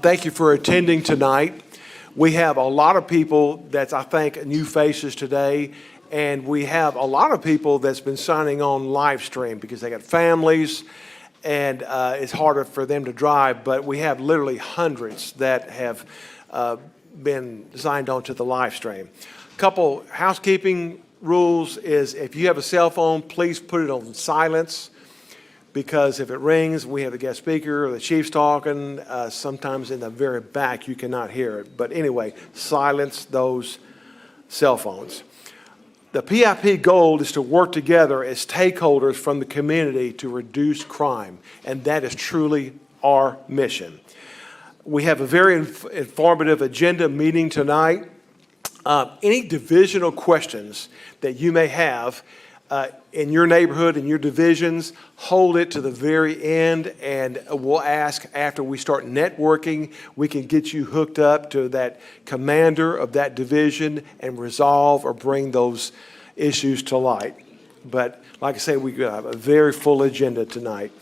Thank you for attending tonight. We have a lot of people that's, I think, new faces today, and we have a lot of people that's been signing on live stream because they got families, and it's harder for them to drive, but we have literally hundreds that have been signed on to the live stream. A couple housekeeping rules is if you have a cell phone, please put it on silence, because if it rings, we have the guest speaker or the chief's talking. Sometimes in the very back, you cannot hear it. But anyway, silence those cell phones. The PIP goal is to work together as stakeholders from the community to reduce crime, and that is truly our mission. We have a very informative agenda meeting tonight. Any divisional questions that you may have in your neighborhood, in your divisions, hold it to the very end, and we'll ask after we start networking, we can get you hooked up to that commander of that division and resolve or bring those issues to light. But like I say, we have a very full agenda tonight.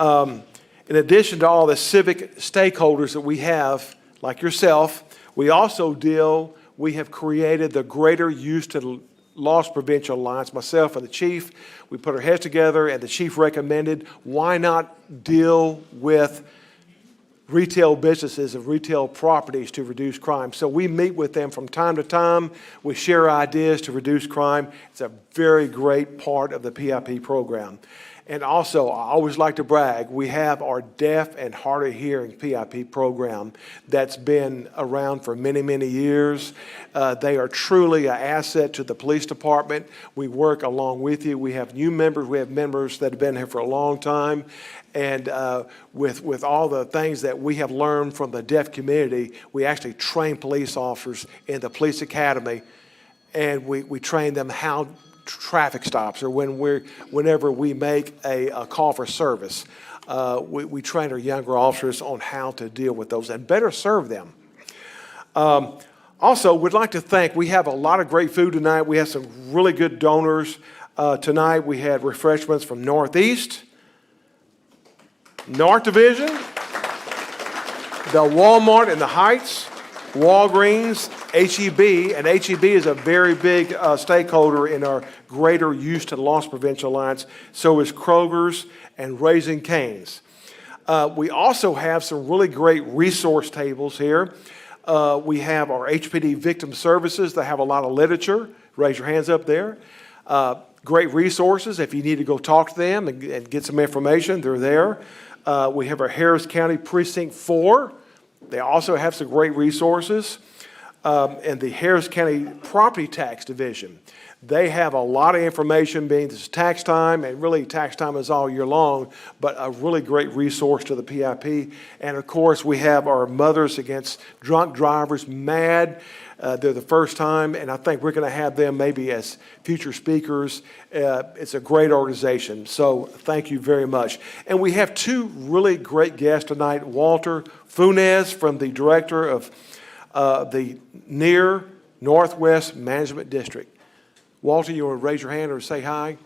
In addition to all the civic stakeholders that we have, like yourself, we have created the Greater Houston Loss Prevention Alliance. Myself and the chief, we put our heads together, and the chief recommended, why not deal with retail businesses and retail properties to reduce crime? So we meet with them from time to time. We share ideas to reduce crime. It's a very great part of the PIP program. And also, I always like to brag, we have our deaf and hard of hearing PIP program that's been around for many, many years. They are truly an asset to the police department. We work along with you. We have new members. We have members that have been here for a long time. And with all the things that we have learned from the deaf community, we actually train police officers in the police academy, and we train them how traffic stops, or whenever we make a call for service. We train our younger officers on how to deal with those and better serve them. Also, we'd like to thank, we have a lot of great food tonight. We have some really good donors tonight. We had refreshments from Northeast, North Division, the Walmart in the Heights, Walgreens, HEB, and HEB is a very big stakeholder in our Greater Houston Loss Prevention Alliance. So is Kroger's and Raising Cane's. We also have some really great resource tables here. We have our HPD Victim Services that have a lot of literature. Raise your hands up there. Great resources. If you need to go talk to them and get some information, they're there. We have our Harris County Precinct 4. They also have some great resources. And the Harris County Property Tax Division. They have a lot of information, being this is tax time, and really tax time is all year long, but a really great resource to the PIP. And of course, we have our Mothers Against Drunk Drivers, MAD. They're the first time, and I think we're going to have them maybe as future speakers. It's a great organization, so thank you very much. And we have two really great guests tonight. Walter Funes, from the director of the Near Northwest Management District. Walter, you want to raise your hand or say hi?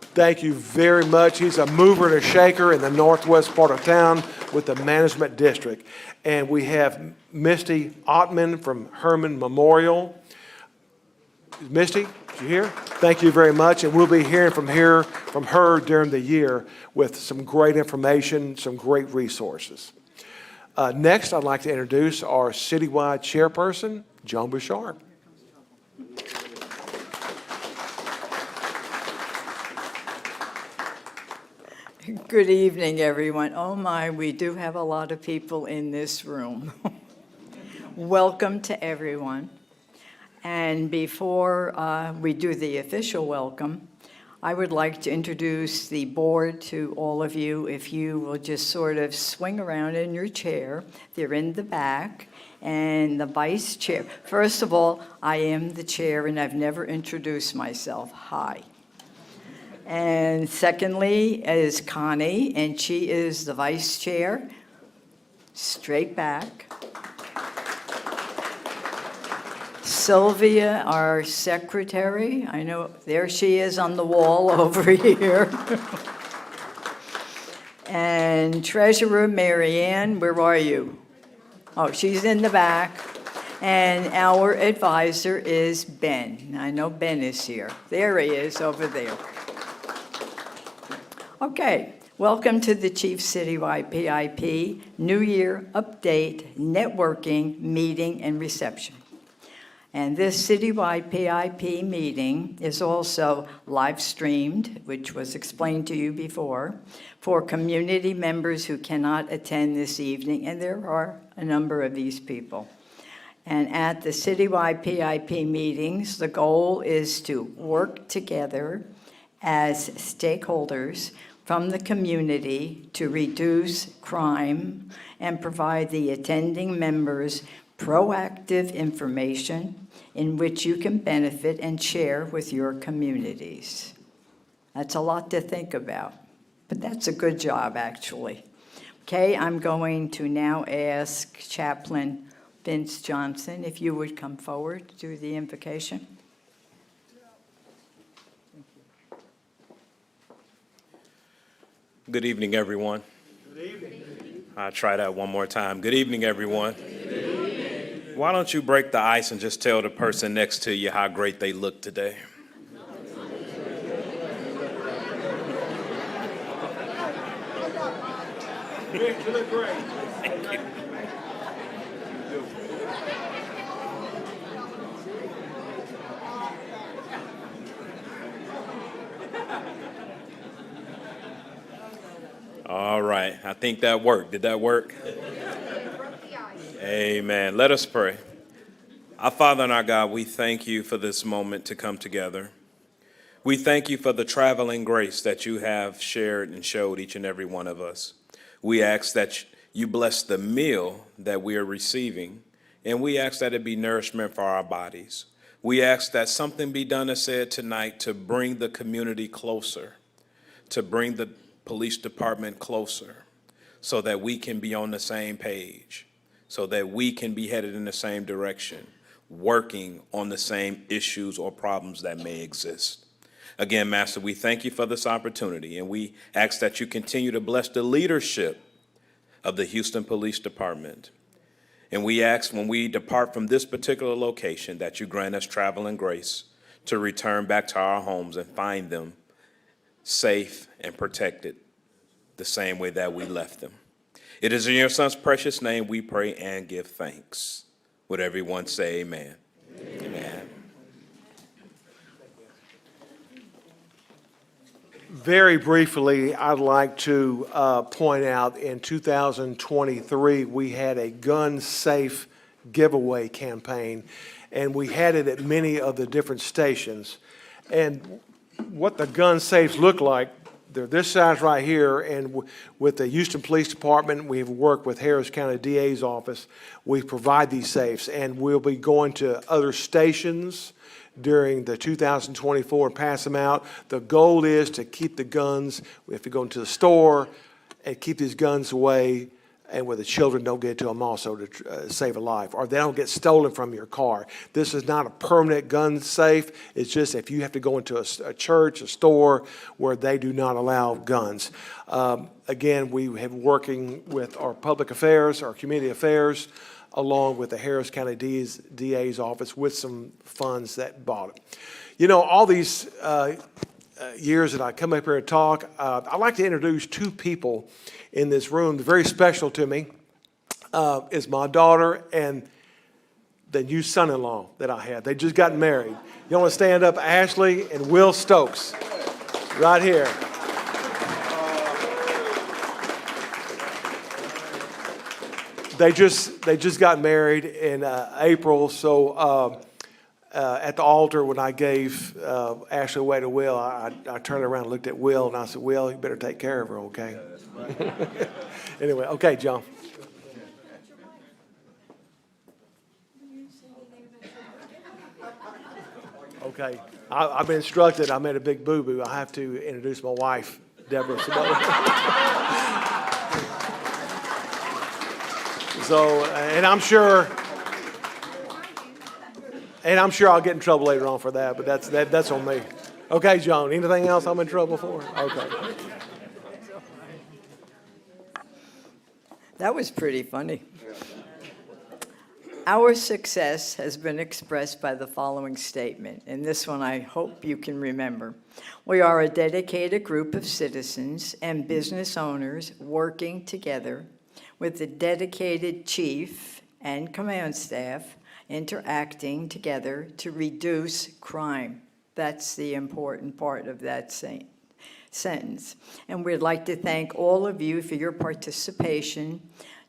Thank you very much. He's a mover and a shaker in the northwest part of town with the Management District. And we have Misty Ottman from Herman Memorial. Misty, did you hear? Thank you very much. And we'll be hearing from her during the year with some great information, some great resources. Next, I'd like to introduce our citywide chairperson, Joan Bouchard. Good evening, everyone. Oh my, we do have a lot of people in this room. Welcome to everyone. And before we do the official welcome, I would like to introduce the board to all of you. If you will just sort of swing around in your chair. They're in the back. And the vice chair. First of all, I am the chair, and I've never introduced myself. Hi. And secondly is Connie, and she is the vice chair. Straight back. Sylvia, our secretary. I know, there she is on the wall over here. And Treasurer Marianne, where are you? Oh, she's in the back. And our advisor is Ben. I know Ben is here. There he is, over there. Okay, welcome to the Chief Citywide PIP New Year Update Networking Meeting and Reception. And this citywide PIP meeting is also live streamed, which was explained to you before, for community members who cannot attend this evening, and there are a number of these people. And at the citywide PIP meetings, the goal is to work together as stakeholders from the community to reduce crime and provide the attending members proactive information in which you can benefit and share with your communities. That's a lot to think about, but that's a good job, actually. Okay, I'm going to now ask Chaplain Vince Johnson if you would come forward to do the invocation. Good evening, everyone. Good evening. I'll try that one more time. Good evening, everyone. Good evening. Why don't you break the ice and just tell the person next to you how great they look today? Vic, you look great. Thank you. All right, I think that worked. Did that work? Amen. Let us pray. Our Father and our God, we thank you for this moment to come together. We thank you for the traveling grace that you have shared and showed each and every one of us. We ask that you bless the meal that we are receiving, and we ask that it be nourishment for our bodies. We ask that something be done as said tonight to bring the community closer, to bring the police department closer, so that we can be on the same page, so that we can be headed in the same direction, working on the same issues or problems that may exist. Again, Master, we thank you for this opportunity, and we ask that you continue to bless the leadership of the Houston Police Department. And we ask when we depart from this particular location that you grant us traveling grace to return back to our homes and find them safe and protected the same way that we left them. It is in your Son's precious name we pray and give thanks. Would everyone say amen? Amen. Amen. Very briefly, I'd like to point out in 2023, we had a gun safe giveaway campaign, and we had it at many of the different stations. And what the gun safes look like, they're this size right here, and with the Houston Police Department, we've worked with Harris County DA's office. We provide these safes, and we'll be going to other stations during the 2024 and pass them out. The goal is to keep the guns. We have to go into the store and keep these guns away, and where the children don't get to them also to save a life, or they don't get stolen from your car. This is not a permanent gun safe. It's just if you have to go into a church, a store where they do not allow guns. Again, we have working with our public affairs, our community affairs, along with the Harris County DA's office with some funds that bought it. You know, all these years that I come up here and talk, I'd like to introduce two people in this room. They're very special to me. Is my daughter and the new son-in-law that I had. They just got married. You want to stand up, Ashley and Will Stokes, right here. They just got married in April, so at the altar when I gave Ashley away to Will, I turned around and looked at Will, and I said, Will, you better take care of her, okay? Anyway, okay, John. Okay, I've been instructed I made a big boo-boo. I have to introduce my wife, Deborah Sabota. So, and I'm sure I'll get in trouble later on for that, but that's on me. Okay, John, anything else I'm in trouble for? Okay. That was pretty funny. Our success has been expressed by the following statement, and this one I hope you can remember. We are a dedicated group of citizens and business owners working together with a dedicated chief and command staff interacting together to reduce crime. That's the important part of that sentence. And we'd like to thank all of you for your participation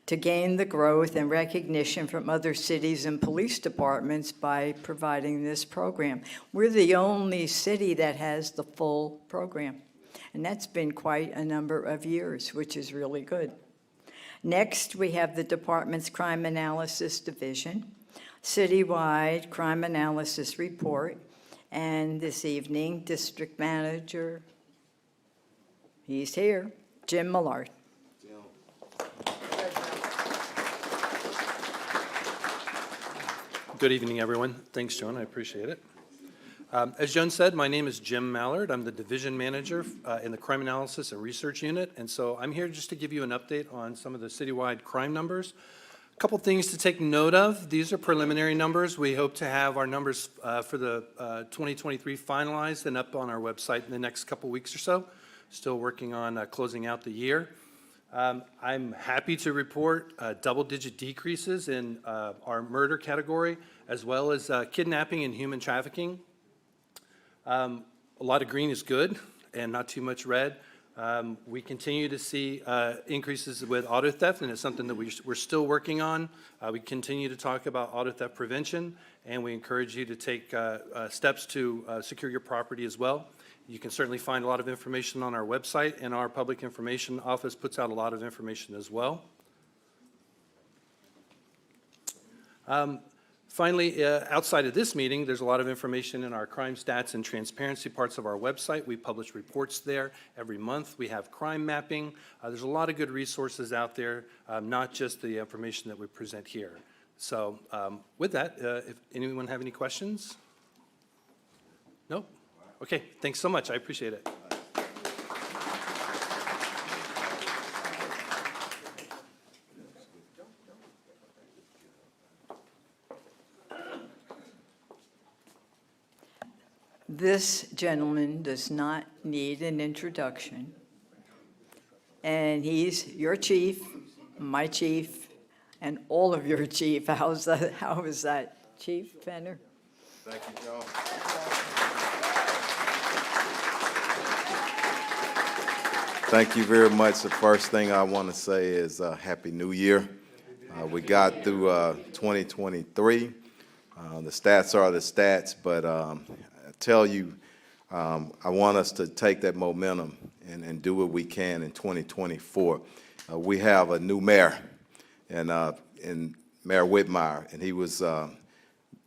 to gain the growth and recognition from other cities and police departments by providing this program. We're the only city that has the full program, and that's been quite a number of years, which is really good. Next, we have the department's Crime Analysis Division, citywide crime analysis report, and this evening, District Manager, he's here, Jim Millard. Good evening, everyone. Thanks, Joan. I appreciate it. As Joan said, my name is Jim Mallard. I'm the division manager in the Crime Analysis and Research Unit, and so I'm here just to give you an update on some of the citywide crime numbers. A couple things to take note of. These are preliminary numbers. We hope to have our numbers for the 2023 finalized and up on our website in the next couple weeks or so. Still working on closing out the year. I'm happy to report double-digit decreases in our murder category, as well as kidnapping and human trafficking. A lot of green is good and not too much red. We continue to see increases with auto theft, and it's something that we're still working on. We continue to talk about auto theft prevention, and we encourage you to take steps to secure your property as well. You can certainly find a lot of information on our website, and our public information office puts out a lot of information as well. Finally, outside of this meeting, there's a lot of information in our crime stats and transparency parts of our website. We publish reports there every month. We have crime mapping. There's a lot of good resources out there, not just the information that we present here. So with that, if anyone have any questions? No? Okay, thanks so much. I appreciate it. This gentleman does not need an introduction, and he's your chief, my chief, and all of your chief. How is that, Chief Fenner? Thank you, Joe. Thank you very much. The first thing I want to say is Happy New Year. We got through 2023. The stats are the stats, but I tell you, I want us to take that momentum and do what we can in 2024. We have a new mayor, and Mayor Whitmire, and he was going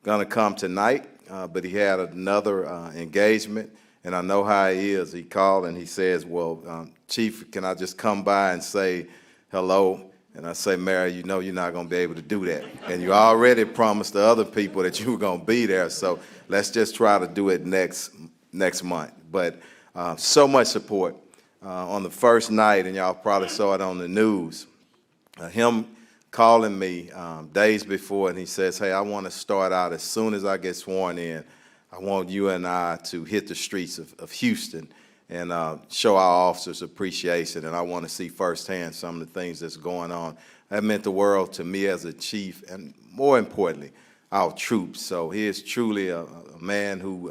to come tonight, but he had another engagement. And I know how he is. He called and he says, well, Chief, can I just come by and say hello? And I say, Mayor, you know you're not going to be able to do that. And you already promised the other people that you were going to be there. So let's just try to do it next month. But so much support. On the first night, and y'all probably saw it on the news, him calling me days before, and he says, hey, I want to start out as soon as I get sworn in. I want you and I to hit the streets of Houston and show our officers appreciation, and I want to see firsthand some of the things that's going on. That meant the world to me as a chief, and more importantly, our troops. So he is truly a man who,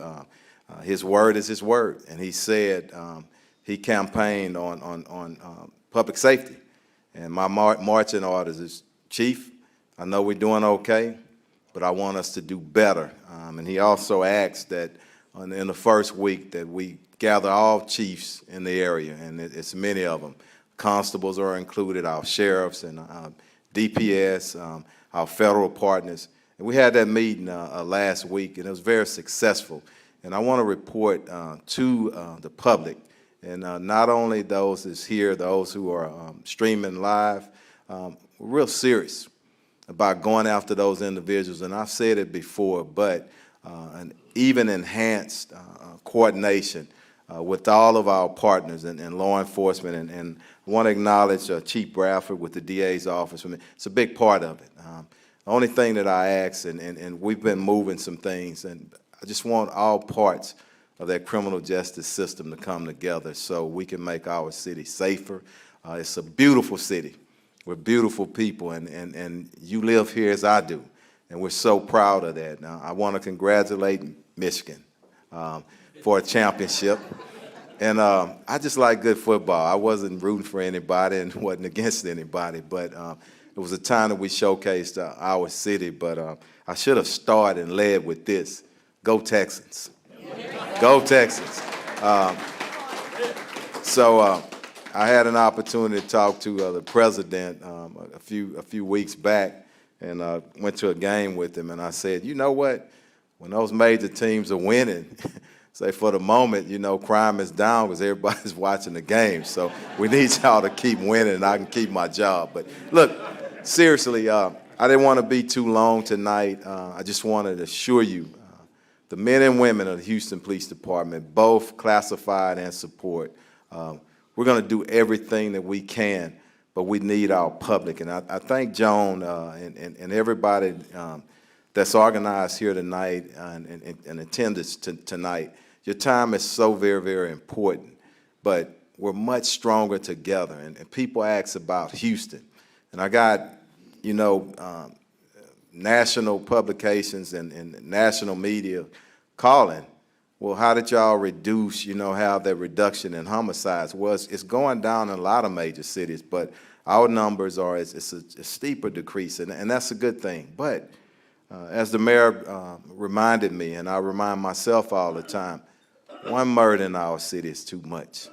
his word is his word, and he said he campaigned on public safety. And my marching orders is, Chief, I know we're doing okay, but I want us to do better. And he also asked that in the first week that we gather all chiefs in the area, and it's many of them. Constables are included, our sheriffs and DPS, our federal partners. And we had that meeting last week, and it was very successful. And I want to report to the public, and not only those that's here, those who are streaming live, we're real serious about going after those individuals. And I've said it before, but an even enhanced coordination with all of our partners and law enforcement. And I want to acknowledge Chief Bradford with the DA's office. I mean, it's a big part of it. only thing that I ask, and we've been moving some things, and I just want all parts of that criminal justice system to come together so we can make our city safer. It's a beautiful city. We're beautiful people, and you live here as I do, and we're so proud of that. Now, I want to congratulate Michigan for a championship. And I just like good football. I wasn't rooting for anybody and wasn't against anybody, but it was a time that we showcased our city. But I should have started and led with this. Go Texans. Go Texans. So I had an opportunity to talk to the president a few weeks back, and went to a game with him, and I said, you know what? When those major teams are winning, say for the moment, you know, crime is down because everybody's watching the game. So we need y'all to keep winning, and I can keep my job. But look, seriously, I didn't want to be too long tonight. I just wanted to assure you, the men and women of the Houston Police Department, both classified and support, we're going to do everything that we can, but we need our public. And I thank Joan and everybody that's organized here tonight and attendance tonight. Your time is so very, very important, but we're much stronger together. And people ask about Houston. And I got, you know, national publications and national media calling, well, how did y'all reduce, you know, have that reduction in homicides? Well, it's going down in a lot of major cities, but our numbers are, it's a steeper decrease, and that's a good thing. But as the mayor reminded me, and I remind myself all the time, one murder in our city is too much.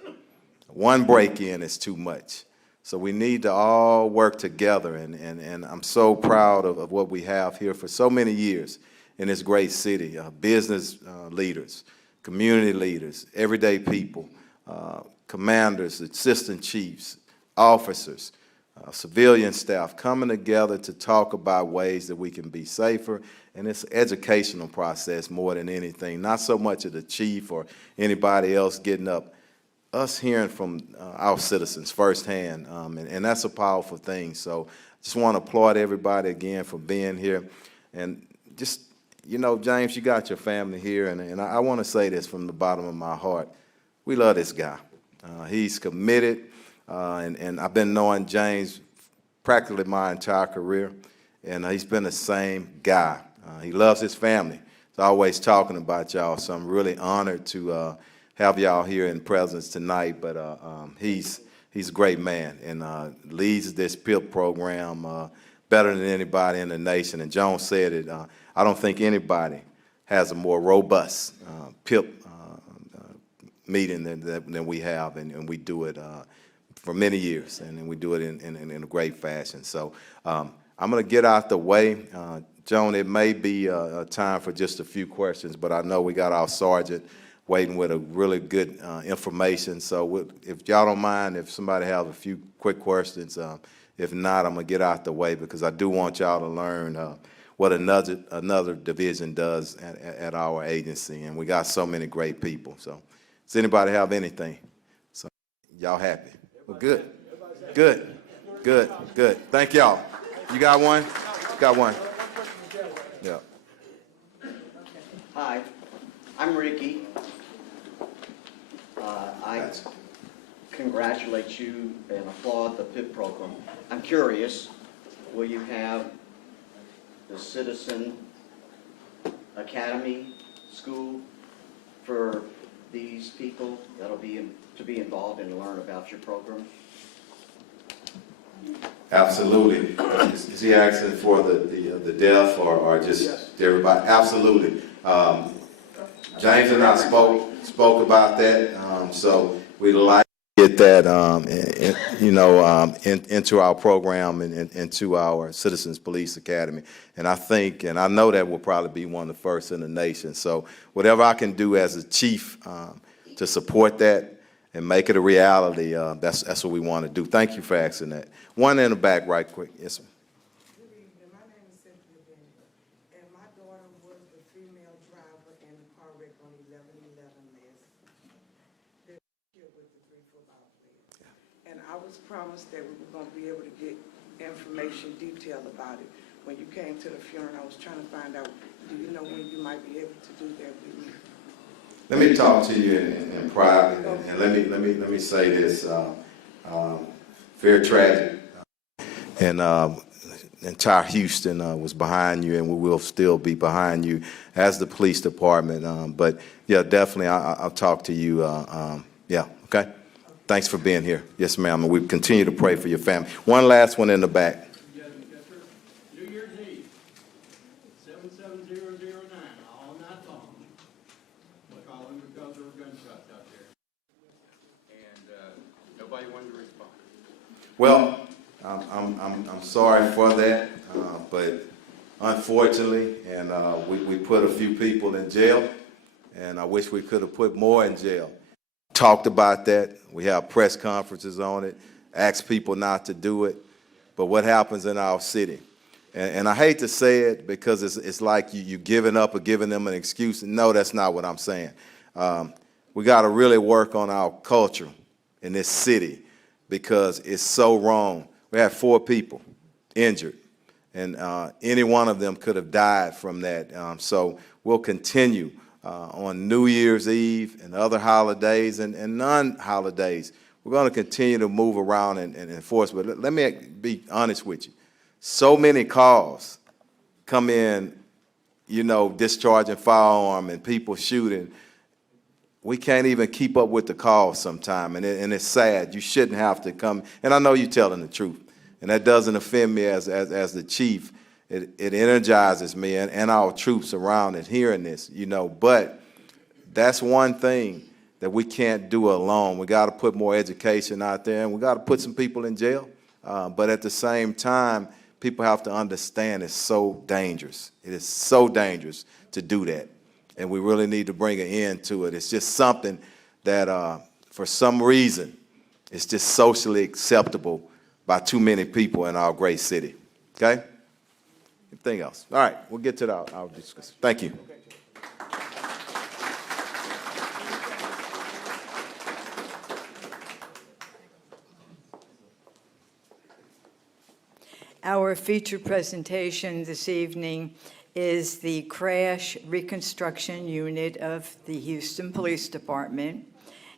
One break-in is too much. So we need to all work together, and I'm so proud of what we have here for so many years in this great city. Business leaders, community leaders, everyday people, commanders, assistant chiefs, officers, civilian staff coming together to talk about ways that we can be safer. And it's an educational process more than anything, not so much of the chief or anybody else getting up. Us hearing from our citizens firsthand, and that's a powerful thing. So I just want to applaud everybody again for being here. And just, you know, James, you got your family here, and I want to say this from the bottom of my heart. We love this guy. He's committed, and I've been knowing James practically my entire career, and he's been the same guy. He loves his family. He's always talking about y'all, so I'm really honored to have y'all here in presence tonight. But he's a great man, and leads this PIP program better than anybody in the nation. And Joan said it, I don't think anybody has a more robust PIP meeting than we have, and we do it for many years, and we do it in a great fashion. So I'm going to get out the way. Joan, it may be a time for just a few questions, but I know we got our sergeant waiting with a really good information. So if y'all don't mind, if somebody has a few quick questions, if not, I'm going to get out the way because I do want y'all to learn what another division does at our agency, and we got so many great people. So does anybody have anything? So y'all happy? Well, good. Thank y'all. You got one? Got one. Yeah. Hi, I'm Ricky. I congratulate you and applaud the PIP program. I'm curious, will you have the Citizen Academy School for these people that'll be to be involved and learn about your program? Absolutely. Is he asking for the deaf or just everybody? Absolutely. James and I spoke about that, so we'd like to get that, into our program and into our Citizens Police Academy. And I think, and I know that we'll probably be one of the first in the nation. So whatever I can do as a chief to support that and make it a reality, that's what we want to do. Thank you for asking that. One in the back right quick. Yes, ma'am. Good evening. My name is Cynthia Bennett, and my daughter was the female driver in the car wreck on 11/11 killed with the 3 football players. And I was promised that we were going to be able to get information detailed about it. when you came to the funeral, I was trying to find out, do you know when you might be able to do that with me? Let me talk to you in private, and let me say this, very tragic. And entire Houston was behind you, and we will still be behind you as the police department. But yeah, definitely, I'll talk to you. Yeah, okay. Thanks for being here. Yes, ma'am. And we continue to pray for your family. One last one in the back. Yes, sir. New Year's Eve, 77009 on that phone. We're calling because there were gunshots out there. And nobody wanted to respond. Well, I'm sorry for that, but unfortunately, and we put a few people in jail, and I wish we could have put more in jail. Talked about that. We have press conferences on it, asked people not to do it. But what happens in our city? And I hate to say it because it's like you giving up or giving them an excuse. No, that's not what I'm saying. We got to really work on our culture in this city because it's so wrong. We had 4 people injured, and any one of them could have died from that. So we'll continue on New Year's Eve and other holidays and non-holidays. We're going to continue to move around and enforce. But let me be honest with you. So many calls come in, you know, discharging firearm and people shooting. We can't even keep up with the calls sometimes, and it's sad. You shouldn't have to come. And I know you're telling the truth, and that doesn't offend me as the chief. It energizes me and our troops around it hearing this, you know. But that's one thing that we can't do alone. We got to put more education out there, and we got to put some people in jail. But at the same time, people have to understand it's so dangerous. It is so dangerous to do that, and we really need to bring an end to it. It's just something that, for some reason, it's just socially acceptable by too many people in our great city. Okay? Anything else? All right, we'll get to our discussion. Thank you. Our feature presentation this evening is the Crash Reconstruction Unit of the Houston Police Department,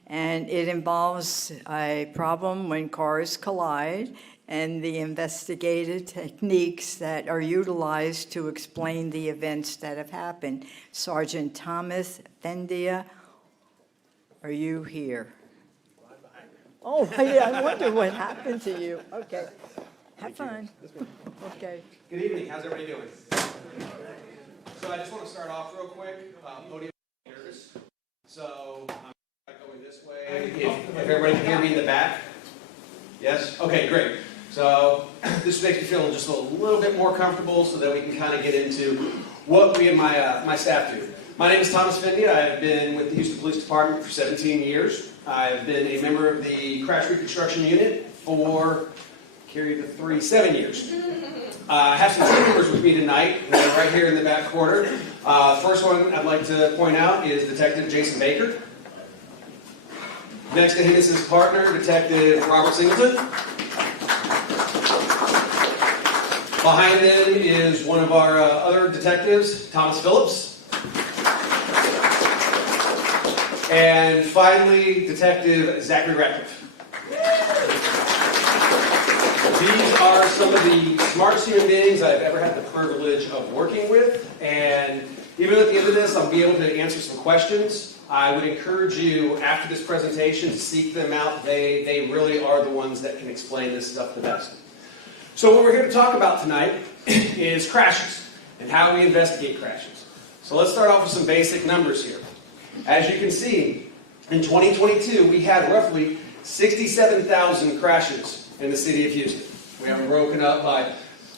and it involves a problem when cars collide and the investigative techniques that are utilized to explain the events that have happened. Sergeant Thomas Fendia, are you here? Oh, yeah, I wonder what happened to you. Okay, have fun. Okay. Good evening. How's everybody doing? So I just want to start off real quick. Podium nervous. So I'm going this way. If everybody can hear me in the back. Yes? Okay, great. So this makes me feel just a little bit more comfortable so that we can kind of get into what we and my staff do. My name is Thomas Fendia. I've been with the Houston Police Department for 17 years. I've been a member of the Crash Reconstruction Unit for, carry the 7 years. I have some team members with me tonight, right here in the back corner. First one I'd like to point out is Detective Jason Baker. Next to him is his partner, Detective Robert Singleton. Behind them is one of our other detectives, Thomas Phillips. And finally, Detective Zachary Ratcliffe. These are some of the smartest human beings I've ever had the privilege of working with, and even at the end of this, I'll be able to answer some questions. I would encourage you, after this presentation, to seek them out. They really are the ones that can explain this stuff the best. So what we're here to talk about tonight is crashes and how we investigate crashes. So let's start off with some basic numbers here. As you can see, in 2022, we had roughly 67,000 crashes in the city of Houston. We have them broken up by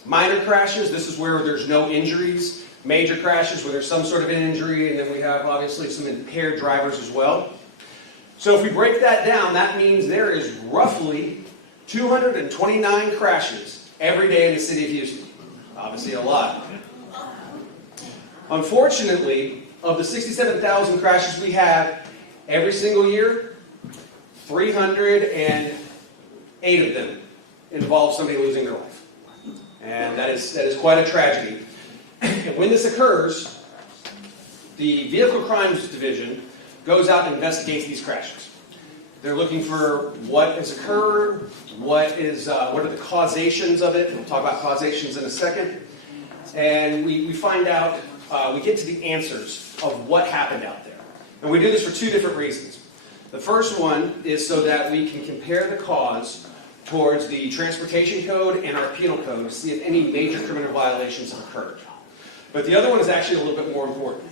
minor crashes. This is where there's no injuries. Major crashes where there's some sort of an injury, and then we have obviously some impaired drivers as well. So if we break that down, that means there is roughly 229 crashes every day in the city of Houston. Obviously a lot. Unfortunately, of the 67,000 crashes we have every single year, 308 of them involve somebody losing their life. And that is quite a tragedy. And when this occurs, the Vehicle Crimes Division goes out and investigates these crashes. They're looking for what has occurred, what are the causations of it. We'll talk about causations in a second. And we find out, we get to the answers of what happened out there. And we do this for two different reasons. The first one is so that we can compare the cause towards the transportation code and our penal code to see if any major criminal violations have occurred. But the other one is actually a little bit more important.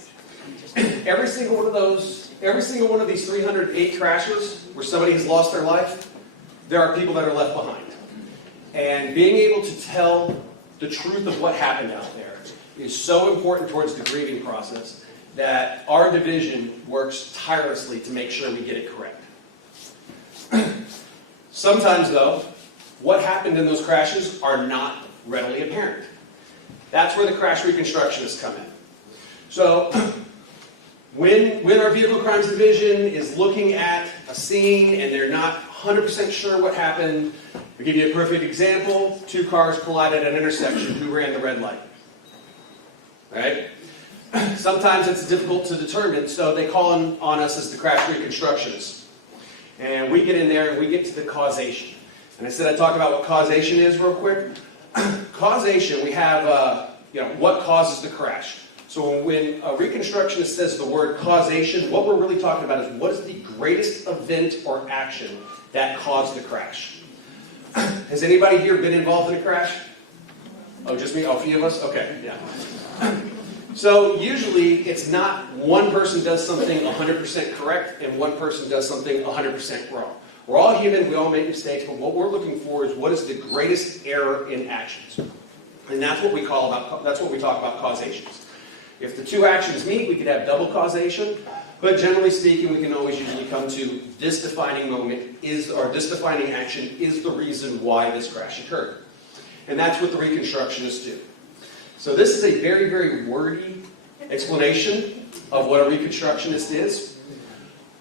Every single one of these 308 crashes where somebody has lost their life, there are people that are left behind. And being able to tell the truth of what happened out there is so important towards the grieving process that our division works tirelessly to make sure we get it correct. Sometimes, though, what happened in those crashes are not readily apparent. That's where the crash reconstructionists come in. So, when our Vehicle Crimes Division is looking at a scene and they're not 100% sure what happened, I'll give you a perfect example. 2 cars collided at an intersection. Who ran the red light? Right? Sometimes it's difficult to determine, so they call on us as the crash reconstructionists. And we get in there and we get to the causation. And I said I'd talk about what causation is real quick. Causation, we have what causes the crash. So when a reconstructionist says the word causation, what we're really talking about is what is the greatest event or action that caused the crash. Has anybody here been involved in a crash? Oh, just me? Oh, a few of us? Okay, yeah. So usually it's not one person does something 100% correct and one person does something 100% wrong. We're all human, we all make mistakes, but what we're looking for is what is the greatest error in actions. And that's what we talk about causations. If the two actions meet, we could have double causation, but generally speaking, we can always usually come to this defining moment or this defining action is the reason why this crash occurred. And that's what the reconstructionists do. So this is a very, very wordy explanation of what a reconstructionist is.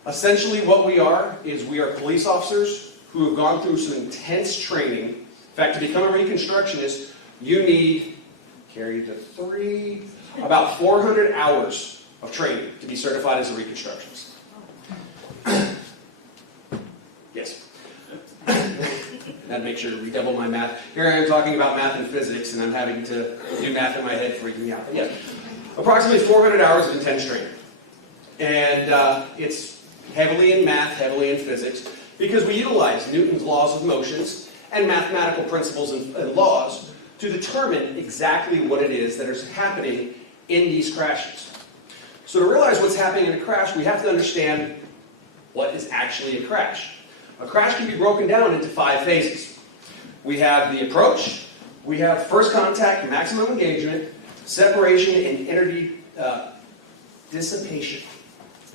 Essentially what we are is we are police officers who have gone through some intense training. In fact, to become a reconstructionist, you need, carry the 3, about 400 hours of training to be certified as a reconstructionist. Yes. I'd make sure to redouble my math. Here I am talking about math and physics, and I'm having to do math in my head, freaking me out. But yeah, approximately 400 hours of intense training. And it's heavily in math, heavily in physics, because we utilize Newton's laws of motions and mathematical principles and laws to determine exactly what it is that is happening in these crashes. So to realize what's happening in a crash, we have to understand what is actually a crash. A crash can be broken down into 5 phases. We have the approach, we have first contact, maximum engagement, separation, and energy dissipation.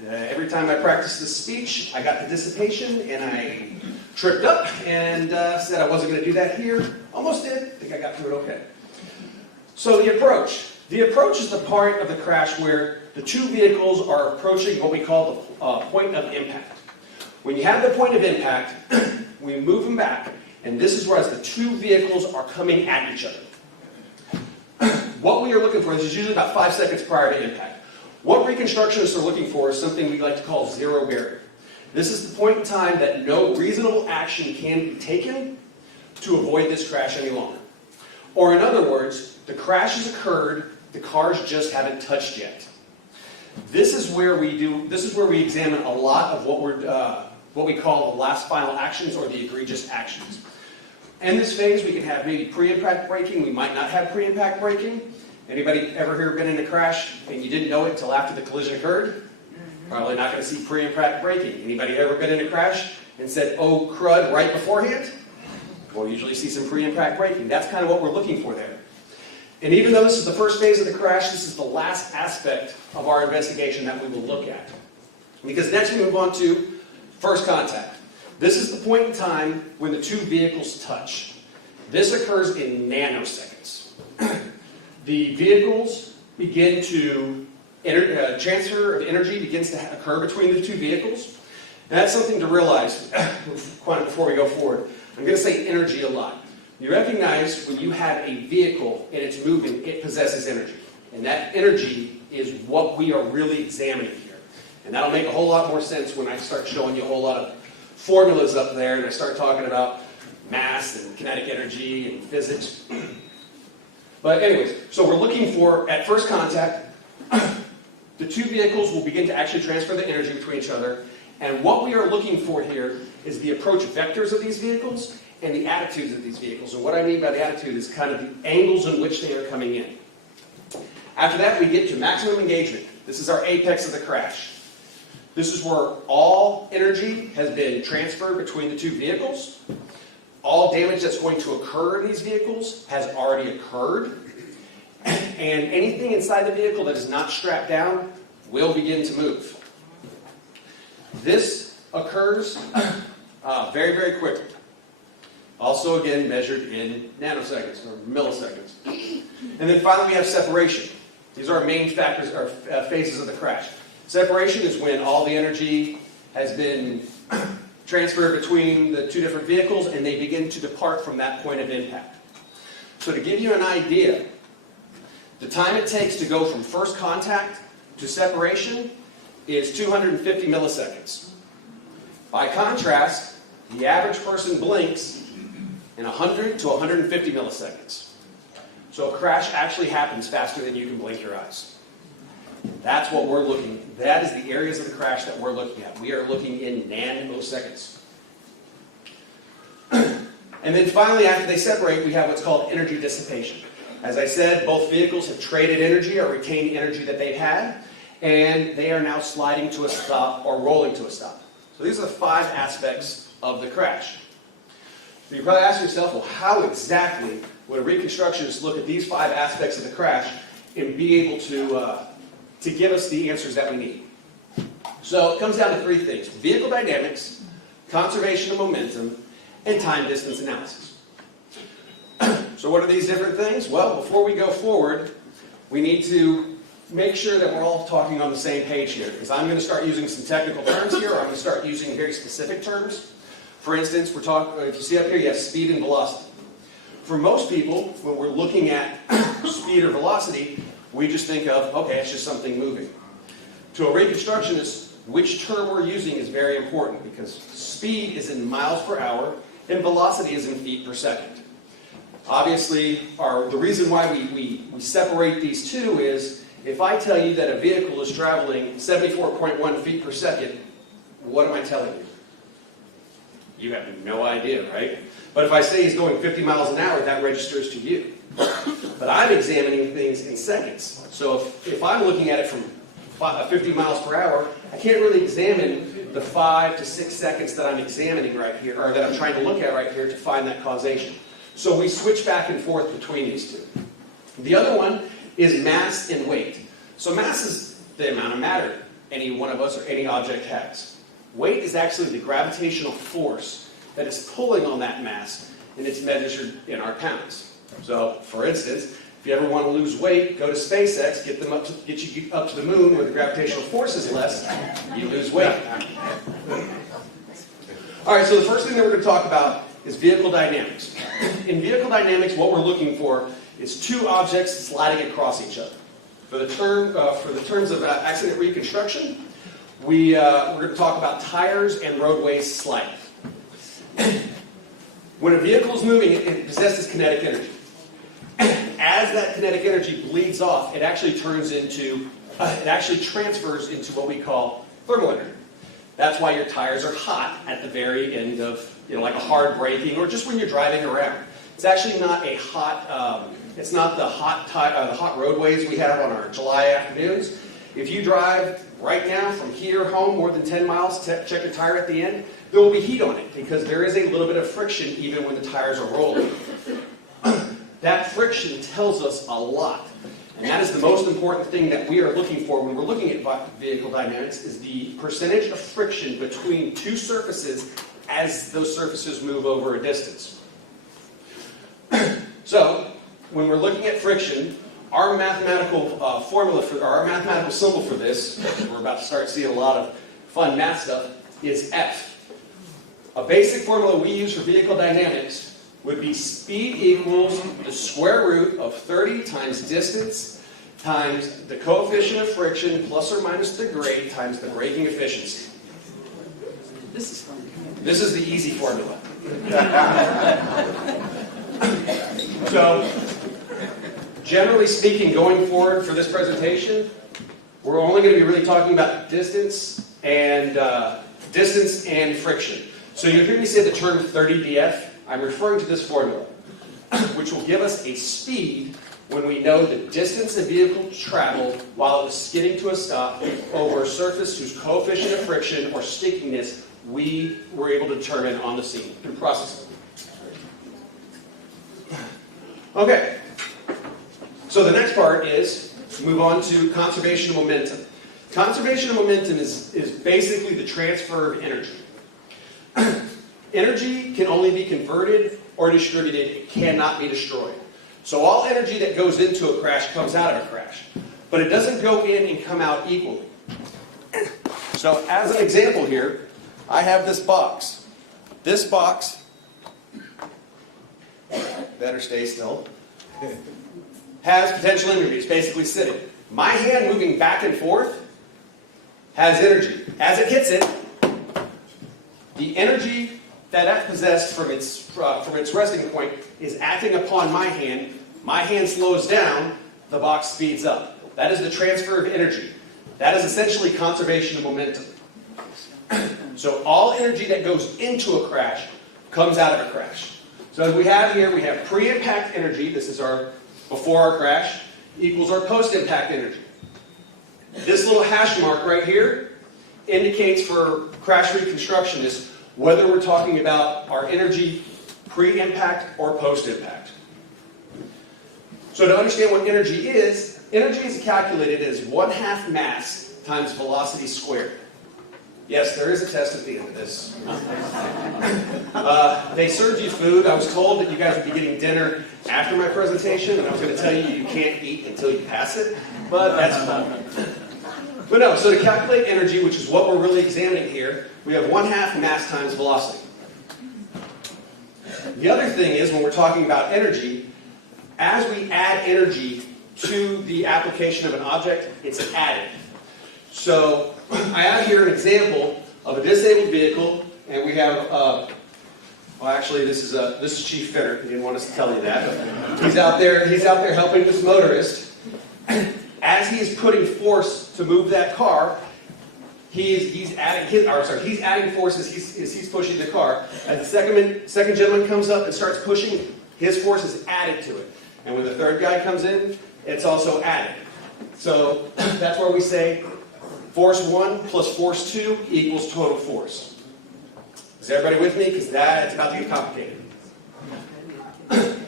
Every time I practiced this speech, I got the dissipation, and I tripped up and said I wasn't going to do that here. Almost did. I think I got through it okay. So the approach. The approach is the part of the crash where the 2 vehicles are approaching what we call the point of impact. When you have the point of impact, we move them back, and this is where as the 2 vehicles are coming at each other. What we are looking for, this is usually about 5 seconds prior to impact. What reconstructionists are looking for is something we like to call zero barrier. This is the point in time that no reasonable action can be taken to avoid this crash any longer. Or in other words, the crash has occurred, the cars just haven't touched yet. This is where we examine a lot of what we call the last final actions or the egregious actions. In this phase, we can have maybe pre-impact braking. We might not have pre-impact braking. Anybody ever here been in a crash and you didn't know it until after the collision occurred? Probably not going to see pre-impact braking. Anybody ever been in a crash and said, oh crud, right beforehand? We'll usually see some pre-impact braking. That's kind of what we're looking for there. And even though this is the first phase of the crash, this is the last aspect of our investigation that we will look at. Because next we move on to first contact. This is the point in time when the 2 vehicles touch. This occurs in nanoseconds. The vehicles begin to, transfer of energy begins to occur between the 2 vehicles. And that's something to realize before we go forward. I'm going to say energy a lot. You recognize when you have a vehicle and it's moving, it possesses energy. And that energy is what we are really examining here. And that'll make a whole lot more sense when I start showing you a whole lot of formulas up there and I start talking about mass and kinetic energy and physics. But anyways, so we're looking for, at first contact, the two vehicles will begin to actually transfer the energy between each other. And what we are looking for here is the approach vectors of these vehicles and the attitudes of these vehicles. And what I mean by the attitude is kind of the angles in which they are coming in. After that, we get to maximum engagement. This is our apex of the crash. This is where all energy has been transferred between the two vehicles. All damage that's going to occur in these vehicles has already occurred. And anything inside the vehicle that is not strapped down will begin to move. This occurs very, very quickly. Also, again, measured in nanoseconds or milliseconds. And then finally, we have separation. These are our main factors, or phases of the crash. Separation is when all the energy has been transferred between the two different vehicles and they begin to depart from that point of impact. So to give you an idea, the time it takes to go from first contact to separation is 250 milliseconds. By contrast, the average person blinks in 100 to 150 milliseconds. So a crash actually happens faster than you can blink your eyes. That's what we're looking at. That is the areas of the crash that we're looking at. We are looking in nanoseconds. And then finally, after they separate, we have what's called energy dissipation. As I said, both vehicles have traded energy or retained energy that they've had, and they are now sliding to a stop or rolling to a stop. So these are the 5 aspects of the crash. So you probably ask yourself, well, how exactly would a reconstructionist look at these 5 aspects of the crash and be able to give us the answers that we need? So it comes down to 3 things: vehicle dynamics, conservation of momentum, and time distance analysis. So what are these different things? Well, before we go forward, we need to make sure that we're all talking on the same page here, because I'm going to start using some technical terms here, or I'm going to start using very specific terms. For instance, if you see up here, you have speed and velocity. For most people, when we're looking at speed or velocity, we just think of, okay, it's just something moving. To a reconstructionist, which term we're using is very important, because speed is in miles per hour and velocity is in feet per second. Obviously, the reason why we separate these two is, if I tell you that a vehicle is traveling 74.1 feet per second, what am I telling you? You have no idea, right? But if I say he's going 50 miles an hour, that registers to you. But I'm examining things in seconds. So if I'm looking at it from 50 miles per hour, I can't really examine the 5 to 6 seconds that I'm examining right here, or that I'm trying to look at right here to find that causation. So we switch back and forth between these two. The other one is mass and weight. So mass is the amount of matter any one of us or any object has. Weight is actually the gravitational force that is pulling on that mass, and it's measured in our pounds. So, for instance, if you ever want to lose weight, go to SpaceX, get you up to the moon where the gravitational force is less, you lose weight. All right, so the first thing that we're going to talk about is vehicle dynamics. In vehicle dynamics, what we're looking for is 2 objects sliding across each other. For the terms of accident reconstruction, we're going to talk about tires and roadways sliding. When a vehicle is moving, it possesses kinetic energy. As that kinetic energy bleeds off, it actually transfers into what we call thermal energy. That's why your tires are hot at the very end of, like a hard braking, or just when you're driving around. It's actually not a hot. It's not the hot roadways we have on our July afternoons. If you drive right now from here home more than 10 miles, check your tire at the end, there will be heat on it because there is a little bit of friction even when the tires are rolling. That friction tells us a lot. And that is the most important thing that we are looking for when we're looking at vehicle dynamics, is the percentage of friction between 2 surfaces as those surfaces move over a distance. So, when we're looking at friction, our mathematical our mathematical symbol for this, we're about to start seeing a lot of fun math stuff, is F. A basic formula we use for vehicle dynamics would be speed equals the square root of 30 times distance times the coefficient of friction plus or minus the grade times the braking efficiency. This is fun. This is the easy formula. So, generally speaking, going forward for this presentation, we're only going to be really talking about distance and friction. So you hear me say the term 30df. I'm referring to this formula, which will give us a speed when we know the distance a vehicle traveled while it was skidding to a stop over a surface whose coefficient of friction or stickiness we were able to determine on the scene through processing. Okay, so the next part is move on to conservation of momentum. Conservation of momentum is basically the transfer of energy. Energy can only be converted or distributed. It cannot be destroyed. So all energy that goes into a crash comes out of a crash. But it doesn't go in and come out equally. So as an example here, I have this box. This box, better stay still, has potential energy. It's basically sitting. My hand moving back and forth has energy. As it hits it, the energy that possessed from its resting point is acting upon my hand. My hand slows down, the box speeds up. That is the transfer of energy. That is essentially conservation of momentum. So all energy that goes into a crash comes out of a crash. So as we have here, we have pre-impact energy, this is our before our crash, equals our post-impact energy. This little hash mark right here indicates for crash reconstructionists whether we're talking about our energy pre-impact or post-impact. So to understand what energy is calculated as 1/2 mass times velocity squared. Yes, there is a test at the end of this. They served you food. I was told that you guys would be getting dinner after my presentation, and I was going to tell you you can't eat until you pass it, but that's fine. But no, so to calculate energy, which is what we're really examining here, we have 1/2 mass times velocity. The other thing is, when we're talking about energy, as we add energy to the application of an object, it's added. So I have here an example of a disabled vehicle, and we have, well actually this is Chief Finner. He didn't want us to tell you that. He's out there helping this motorist. As he is putting force to move that car, he's adding forces. He's pushing the car. As the second gentleman comes up and starts pushing, his force is added to it. And when the third guy comes in, it's also added. So that's where we say force 1 plus force 2 equals total force. Is everybody with me? Because that's about to get complicated.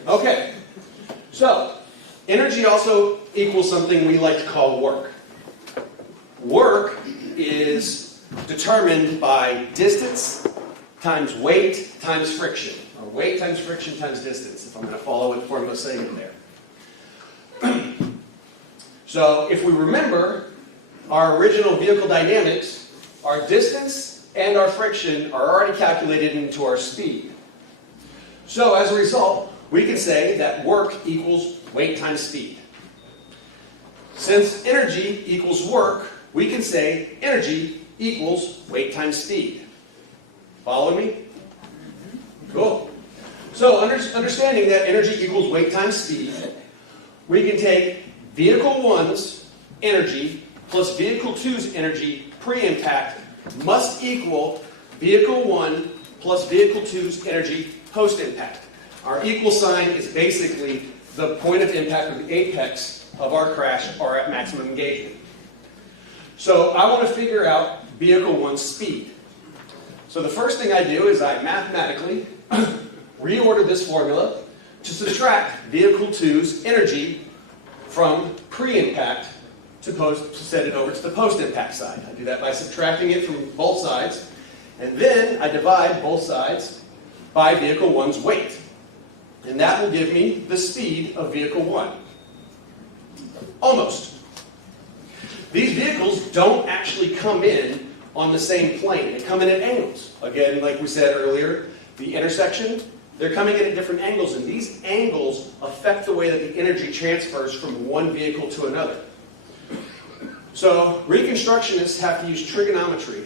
Okay. So energy also equals something we like to call work. Work is determined by distance times weight times friction, or weight times friction times distance, if I'm going to follow what the formula is saying in there. So if we remember our original vehicle dynamics, our distance and our friction are already calculated into our speed. So as a result, we can say that work equals weight times speed. Since energy equals work, we can say energy equals weight times speed. Follow me? Cool. So understanding that energy equals weight times speed, we can take vehicle 1's energy plus vehicle 2's energy pre-impact must equal vehicle 1 plus vehicle 2's energy post-impact. Our equal sign is basically the point of impact of the apex of our crash or at maximum engagement. So I want to figure out vehicle 1's speed. So the first thing I do is I mathematically reorder this formula to subtract vehicle 2's energy from pre-impact to send it over to the post-impact side. I do that by subtracting it from both sides, and then I divide both sides by vehicle 1's weight. And that will give me the speed of vehicle 1. Almost. These vehicles don't actually come in on the same plane. They come in at angles. Again, like we said earlier, the intersection They're coming in at different angles, and these angles affect the way that the energy transfers from one vehicle to another. So reconstructionists have to use trigonometry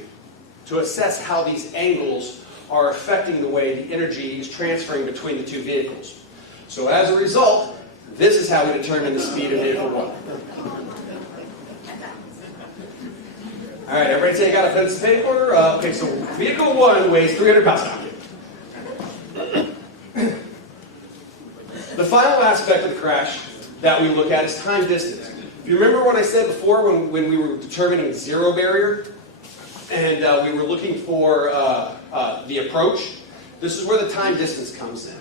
to assess how these angles are affecting the way the energy is transferring between the two vehicles. So as a result, this is how we determine the speed of vehicle 1. All right, everybody take out a pen and paper. Okay, so vehicle 1 weighs 300 pounds. The final aspect of the crash that we look at is time distance. If you remember what I said before when we were determining zero barrier and we were looking for the approach, this is where the time distance comes in.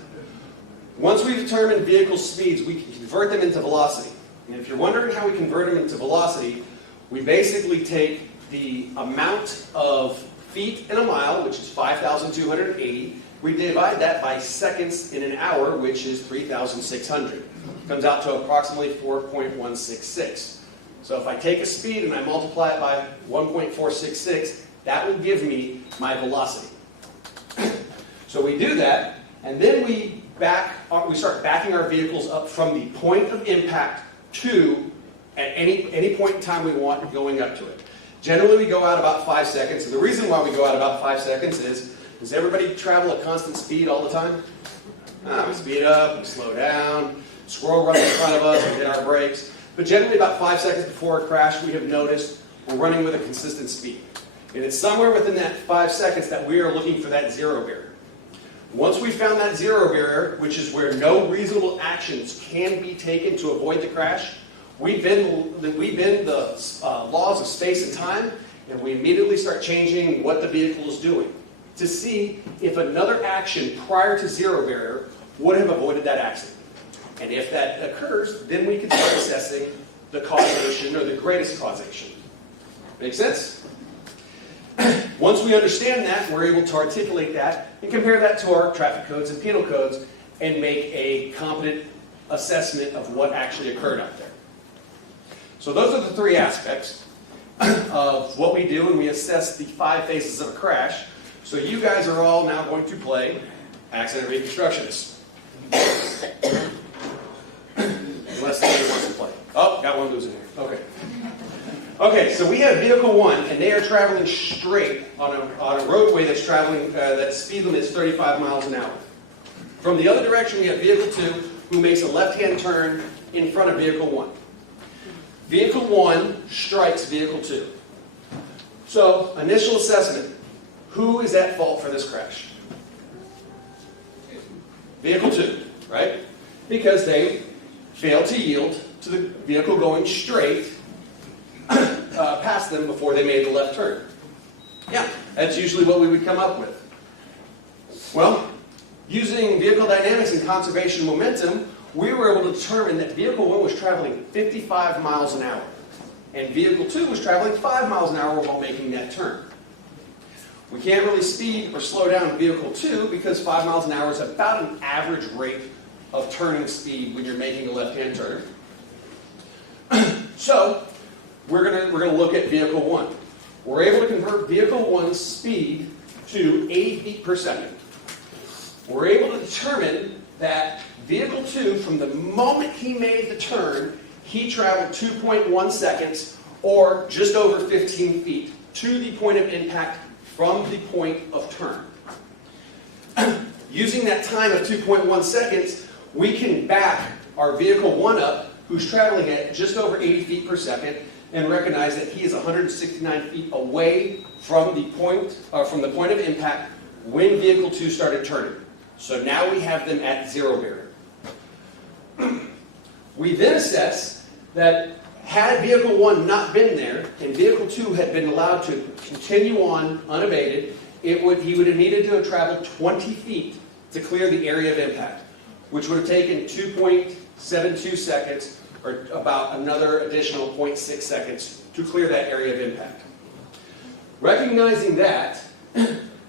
Once we determine vehicle speeds, we can convert them into velocity. And if you're wondering how we convert them into velocity, we basically take the amount of feet in a mile, which is 5,280. We divide that by seconds in an hour, which is 3,600. Comes out to approximately 4.166. So if I take a speed and I multiply it by 1.466, that will give me my velocity. So we do that, and then we start backing our vehicles up from the point of impact to at any point in time we want going up to it. Generally, we go out about 5 seconds, and the reason why we go out about 5 seconds is, does everybody travel at constant speed all the time? We speed up, we slow down, squirrel runs in front of us, we hit our brakes. But generally about 5 seconds before a crash, we have noticed we're running with a consistent speed. And it's somewhere within that 5 seconds that we are looking for that zero barrier. Once we found that zero barrier, which is where no reasonable actions can be taken to avoid the crash, we bend the laws of space and time, and we immediately start changing what the vehicle is doing to see if another action prior to zero barrier would have avoided that accident. And if that occurs, then we can start assessing the causation or the greatest causation. Make sense? Once we understand that, we're able to articulate that and compare that to our traffic codes and penal codes and make a competent assessment of what actually occurred out there. So those are the three aspects of what we do when we assess the 5 phases of a crash. So you guys are all now going to play accident reconstructionist. Unless somebody wants to play. Oh, got one losing here. Okay. Okay, so we have vehicle 1, and they are traveling straight on a roadway that's traveling, that speed limit is 35 miles an hour. From the other direction, we have vehicle 2, who makes a left-hand turn in front of vehicle 1. Vehicle 1 strikes vehicle 2. So, initial assessment. Who is at fault for this crash? Vehicle 2, right? Because they failed to yield to the vehicle going straight past them before they made the left turn. Yeah, that's usually what we would come up with. Well, using vehicle dynamics and conservation momentum, we were able to determine that vehicle 1 was traveling 55 miles an hour, and vehicle 2 was traveling 5 miles an hour while making that turn. We can't really speed or slow down vehicle 2 because 5 miles an hour is about an average rate of turning speed when you're making a left-hand turn. So, we're gonna look at vehicle 1. We're able to convert vehicle 1's speed to 80 feet per second. We're able to determine that vehicle 2, from the moment he made the turn, he traveled 2.1 seconds, or just over 15 feet, to the point of impact from the point of turn. Using that time of 2.1 seconds, we can back our vehicle 1 up, who's traveling at just over 80 feet per second, and recognize that he is 169 feet away from the point of impact when vehicle 2 started turning. So now we have them at zero barrier. We then assess that had vehicle 1 not been there and vehicle 2 had been allowed to continue on unabated, he would have needed to have traveled 20 feet to clear the area of impact, which would have taken 2.72 seconds, or about another additional 0.6 seconds to clear that area of impact. Recognizing that,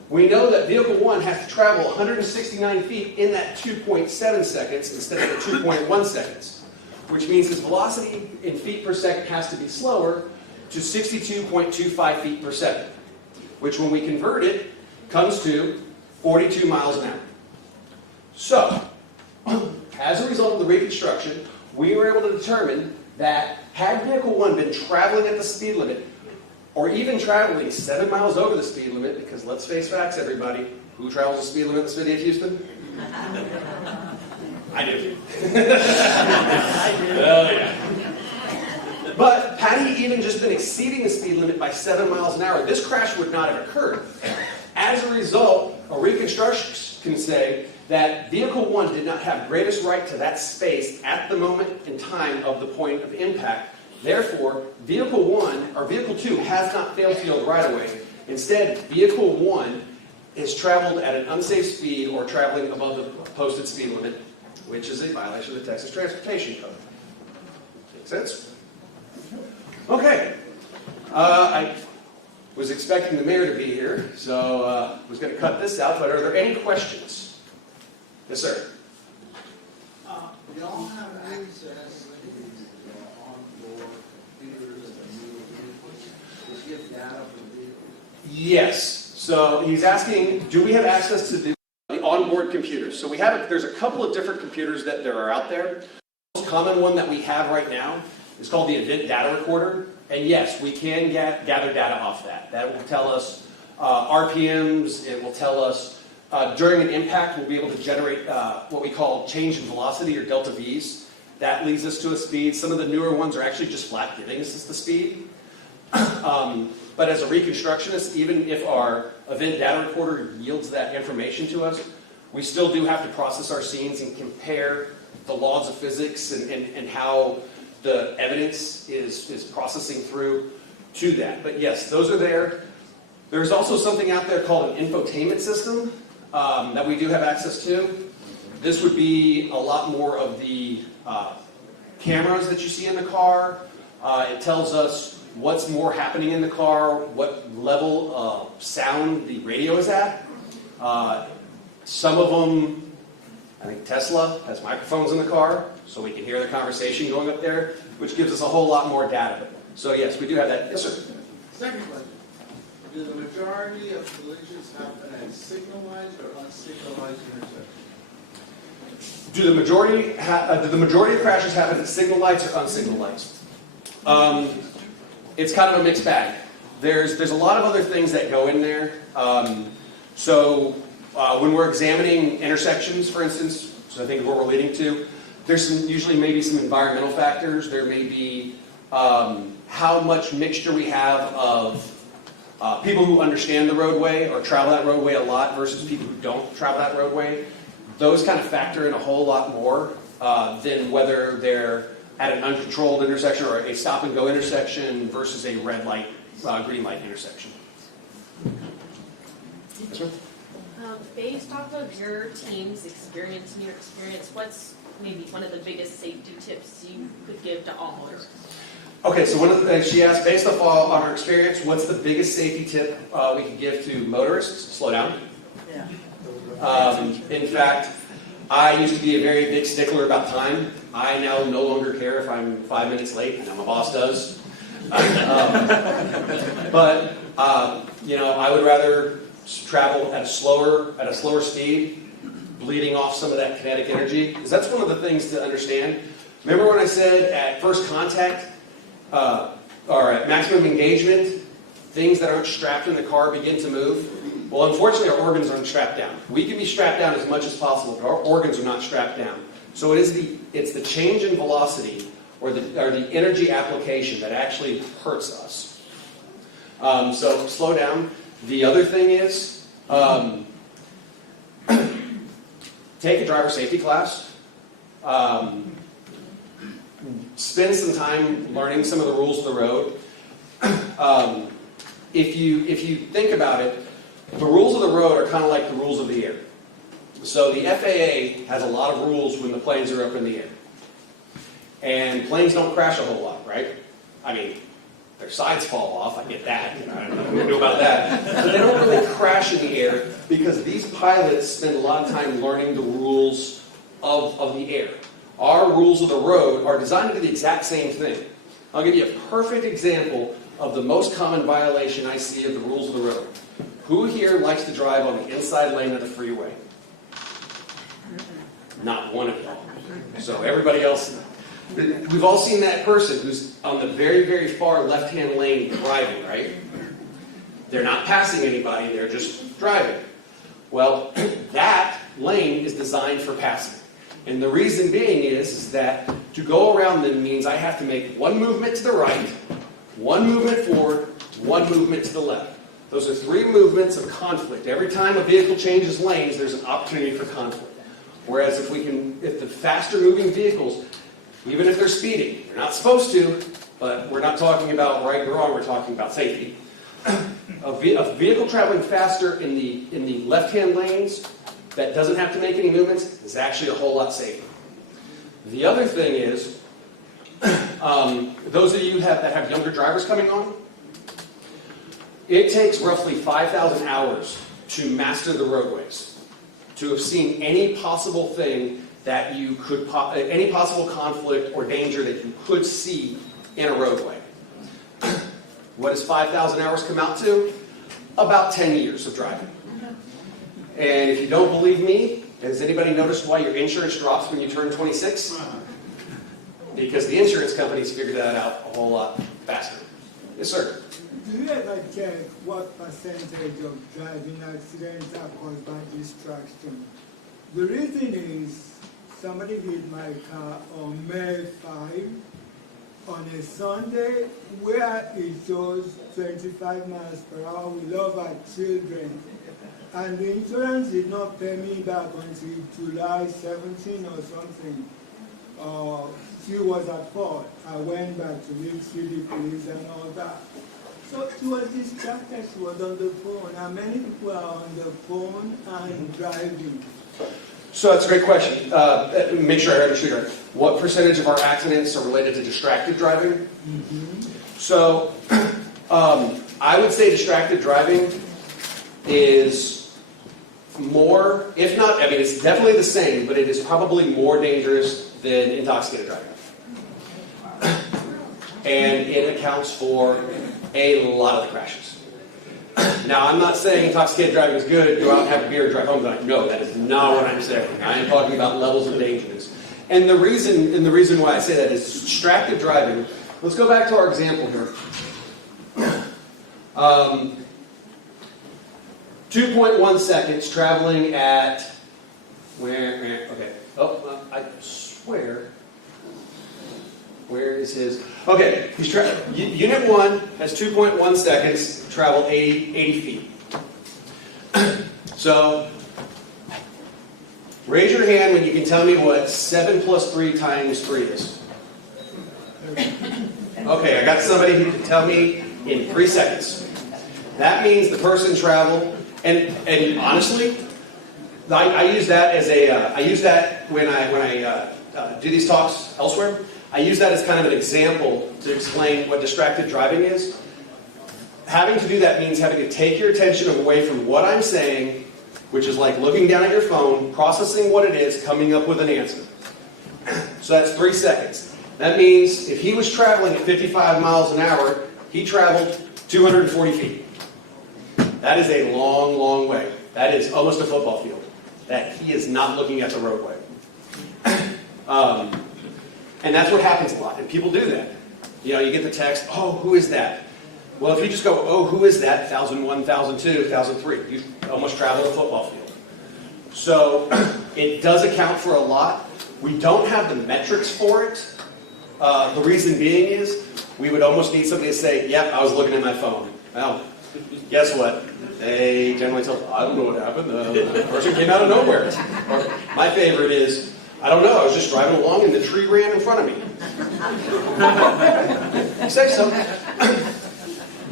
we know that vehicle 1 has to travel 169 feet in that 2.7 seconds instead of the 2.1 seconds, which means his velocity in feet per second has to be slower to 62.25 feet per second, which when we convert it, comes to 42 miles an hour. So, as a result of the reconstruction, we were able to determine that had Vehicle 1 been traveling at the speed limit, or even traveling 7 miles over the speed limit, because let's face facts, everybody, who travels the speed limit in the city of Houston? I do. Oh, yeah. But had he even just been exceeding the speed limit by 7 miles an hour, this crash would not have occurred. As a result, a reconstruction can say that Vehicle 1 did not have greatest right to that space at the moment in time of the point of impact. Therefore, Vehicle 1, or Vehicle 2, has not failed field right-of-way. Instead, Vehicle 1 is traveled at an unsafe speed or traveling above the posted speed limit, which is a violation of the Texas Transportation Code. Make sense? Okay. I was expecting the mayor to be here, so was going to cut this out, but are there any questions? Yes, sir. Y'all have access to the onboard computers to give data from vehicles? Yes. So he's asking, do we have access to the onboard computers? So we have, there's a couple of different computers that there are out there. The most common one that we have right now is called the Event Data Recorder. And yes, we can gather data off that. That will tell us RPMs. It will tell us during an impact, we'll be able to generate what we call change in velocity, or delta Vs. That leads us to a speed. Some of the newer ones are actually just flat giving us the speed. But as a reconstructionist, even if our event data recorder yields that information to us, we still do have to process our scenes and compare the laws of physics and how the evidence is processing through to that. But yes, those are there. There's also something out there called an infotainment system that we do have access to. This would be a lot more of the cameras that you see in the car. It tells us what's more happening in the car, what level of sound the radio is at. Some of them, I think Tesla has microphones in the car, so we can hear the conversation going up there, which gives us a whole lot more data. So yes, we do have that. Yes, sir. Second question. Do the majority of collisions happen at signalized or unsignalized intersections? Do the majority of crashes happen at signal lights or unsignal lights? It's kind of a mixed bag. There's a lot of other things that go in there. When we're examining intersections, for instance, so I think what we're leading to, there's usually maybe some environmental factors. There may be how much mixture we have of people who understand the roadway or travel that roadway a lot versus people who don't travel that roadway. Those kind of factor in a whole lot more than whether they're at an uncontrolled intersection or a stop-and-go intersection versus a red light, green light intersection. Based off of your team's experience and your experience, what's maybe one of the biggest safety tips you could give to all motorists? Okay, so one of the things she asked, based off on our experience, what's the biggest safety tip we could give to motorists? Slow down. Yeah. In fact, I used to be a very big stickler about time. I now no longer care if I'm 5 minutes late. I know my boss does. I would rather travel at a slower speed, bleeding off some of that kinetic energy, because that's one of the things to understand. Remember when I said at first contact, or at maximum engagement, things that aren't strapped in the car begin to move? Well, unfortunately, our organs aren't strapped down. We can be strapped down as much as possible, but our organs are not strapped down. So it's the change in velocity or the energy application that actually hurts us. So slow down. The other thing is take a driver safety class. Spend some time learning some of the rules of the road. If you think about it, the rules of the road are kind of like the rules of the air. So the FAA has a lot of rules when the planes are up in the air. And planes don't crash a whole lot, right? I mean, their sides fall off, I get that. I don't know what to do about that. But they don't really crash in the air because these pilots spend a lot of time learning the rules of the air. Our rules of the road are designed to do the exact same thing. I'll give you a perfect example of the most common violation I see of the rules of the road. Who here likes to drive on the inside lane of the freeway? Not one of y'all. So everybody else, we've all seen that person who's on the very, very far left-hand lane driving, right? They're not passing anybody, they're just driving. Well, that lane is designed for passing. And the reason being is that to go around them means I have to make one movement to the right, one movement forward, one movement to the left. Those are 3 movements of conflict. Every time a vehicle changes lanes, there's an opportunity for conflict. Whereas if the faster moving vehicles, even if they're speeding, they're not supposed to, but we're not talking about right or wrong, we're talking about safety. A vehicle traveling faster in the left-hand lanes that doesn't have to make any movements is actually a whole lot safer. The other thing is, those of you that have younger drivers coming on, it takes roughly 5,000 hours to master the roadways, to have seen any possible thing that you could, any possible conflict or danger that you could see in a roadway. What does 5,000 hours come out to? About 10 years of driving. And if you don't believe me, has anybody noticed why your insurance drops when you turn 26? Because the insurance companies figured that out a whole lot faster. Yes, sir. Do you ever check what percentage of driving accidents are caused by distraction? The reason is somebody hit my car on May 5 on a Sunday where it shows 25 miles per hour. We love our children. And the insurance did not pay me back until July 17 or something. She was at fault. I went back to Lake City Police and all that. So she was distracted, she was on the phone. And many people are on the phone and driving. So that's a great question. Make sure I understood right. What percentage of our accidents are related to distracted driving? Mm-hmm. So I would say distracted driving is more, if not, I mean, it's definitely the same, but it is probably more dangerous than intoxicated driving. And it accounts for a lot of the crashes. Now, I'm not saying intoxicated driving is good, go out and have a beer and drive home tonight. No, that is not what I'm saying. I am talking about levels of dangerous. And the reason why I say that is distracted driving. Let's go back to our example here. 2.1 seconds traveling at where? Okay. Oh, I swear. Where is his? Okay, he's Unit 1 has 2.1 seconds, traveled 80 feet. So, raise your hand when you can tell me what 7 plus 3 times 3 is. Okay, I got somebody who can tell me in 3 seconds. That means the person traveled, and honestly, I use that as I use that when I do these talks elsewhere. I use that as kind of an example to explain what distracted driving is. Having to do that means having to take your attention away from what I'm saying, which is like looking down at your phone, processing what it is, coming up with an answer. So that's 3 seconds. That means if he was traveling at 55 miles an hour, he traveled 240 feet. That is a long, long way. That is almost a football field. That he is not looking at the roadway. And that's what happens a lot, and people do that. You know, you get the text, oh, who is that? Well, if you just go, oh, who is that? 1001, 1002, 1003. You almost traveled a football field. So it does account for a lot. We don't have the metrics for it. The reason being is we would almost need somebody to say, yep, I was looking at my phone. Well, guess what? They generally tell, I don't know what happened. The person came out of nowhere. Or my favorite is, I don't know, I was just driving along and the tree ran in front of me. You say so.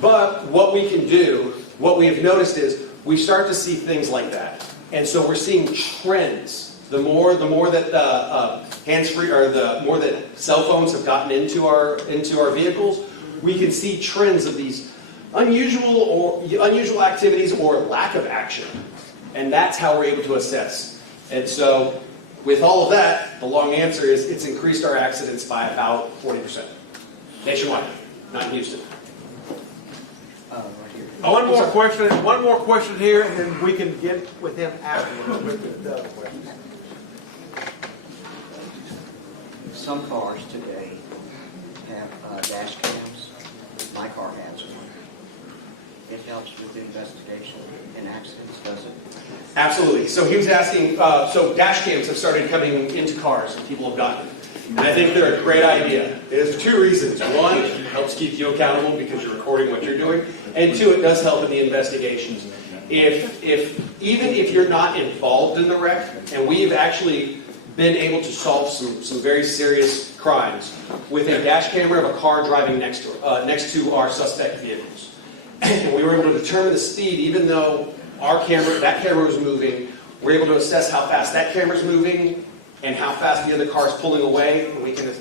But what we can do, what we have noticed is, we start to see things like that. And so we're seeing trends. The more that hands-free, or the more that cell phones have gotten into our vehicles, we can see trends of these unusual activities or lack of action. And that's how we're able to assess. And so, with all of that, the long answer is it's increased our accidents by about 40%. Nationwide, not in Houston. One more question here, and then we can get with him afterwards with the other questions. some cars today have dash cams. My car has one. It helps with the investigation in accidents, does it? Absolutely. So he was asking, so dash cams have started coming into cars and people have gotten them. And I think they're a great idea. There's two reasons. One, it helps keep you accountable because you're recording what you're doing. And two, it does help in the investigations. Even if you're not involved in the wreck, and we've actually been able to solve some very serious crimes with a dash camera of a car driving next to our suspect vehicles. And we were able to determine the speed, even though that camera was moving. We're able to assess how fast that camera's moving and how fast the other car's pulling away. And we can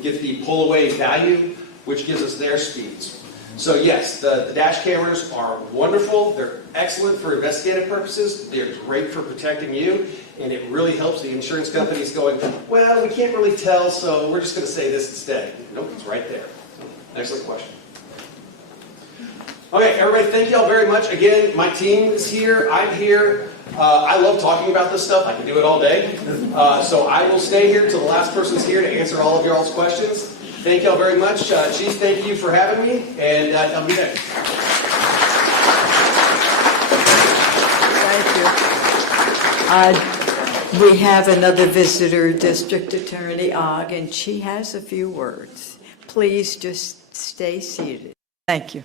get the pull away value, which gives us their speeds. So yes, the dash cameras are wonderful. They're excellent for investigative purposes. They're great for protecting you. And it really helps the insurance companies going, well, we can't really tell, so we're just going to say this instead. Nope, it's right there. Excellent question. Okay, everybody, thank you all very much. Again, my team is here. I'm here. I love talking about this stuff. I can do it all day. So I will stay here till the last person's here to answer all of y'all's questions. Thank y'all very much. Chief, thank you for having me, and I'll be next. Thank you. We have another visitor, District Attorney Ogg, and she has a few words. Please just stay seated. Thank you.